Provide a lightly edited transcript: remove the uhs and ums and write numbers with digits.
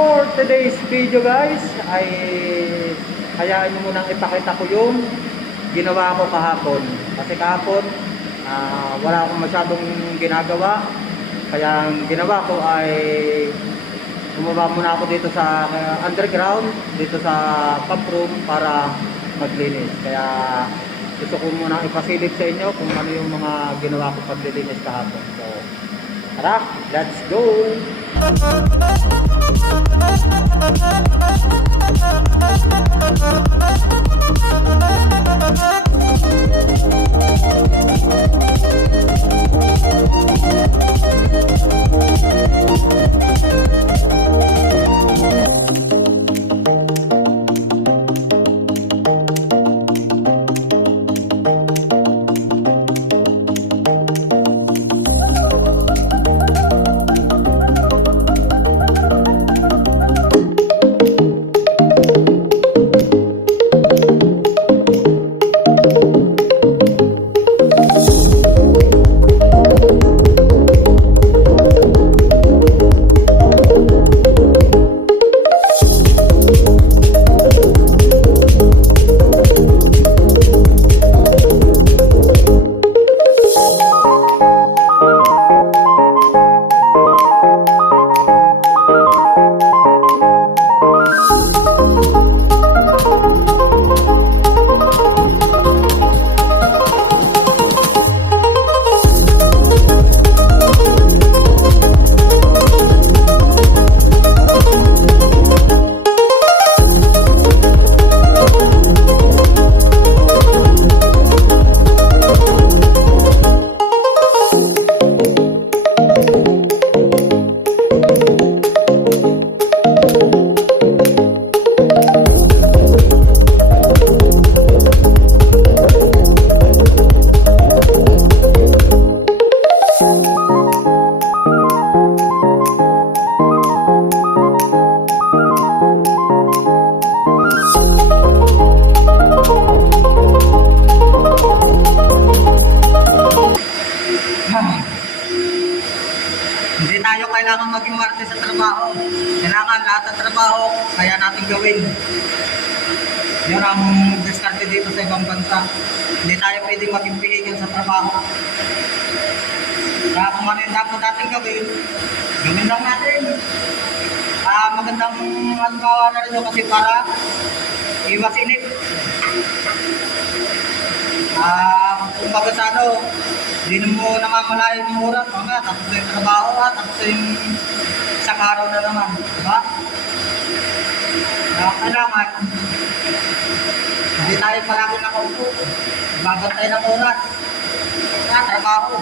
For today's video guys, ay hayaan nyo munang ipakita ko yung ginawa ko kahapon. Kasi kahapon, wala akong masyadong ginagawa. Kaya ang ginawa ko ay bumaba muna ako dito sa underground, dito sa pump room para maglinis. Kaya gusto ko muna ipasilip sa inyo kung ano yung mga ginawa ko paglilinis kahapon. So, tara, let's go! Hindi tayo kailangan maging marte sa trabaho. Kailangan lahat ng trabaho kaya natin gawin. Yun ang diskarte dito sa ibang bansa. Hindi tayo pwedeng maging pihigil sa trabaho. Kaya kung ano yung dapat natin gawin, gawin lang natin. Magandang halimbawa na rin yun kasi para iwas inip. Kung baga sa ano, hindi mo namamalayan yung oras, mamaya tapos na yung trabaho tapos na yung isang araw na naman, diba? Kailangan, hindi tayo palagi nakaupo, babantay ng oras, trabaho.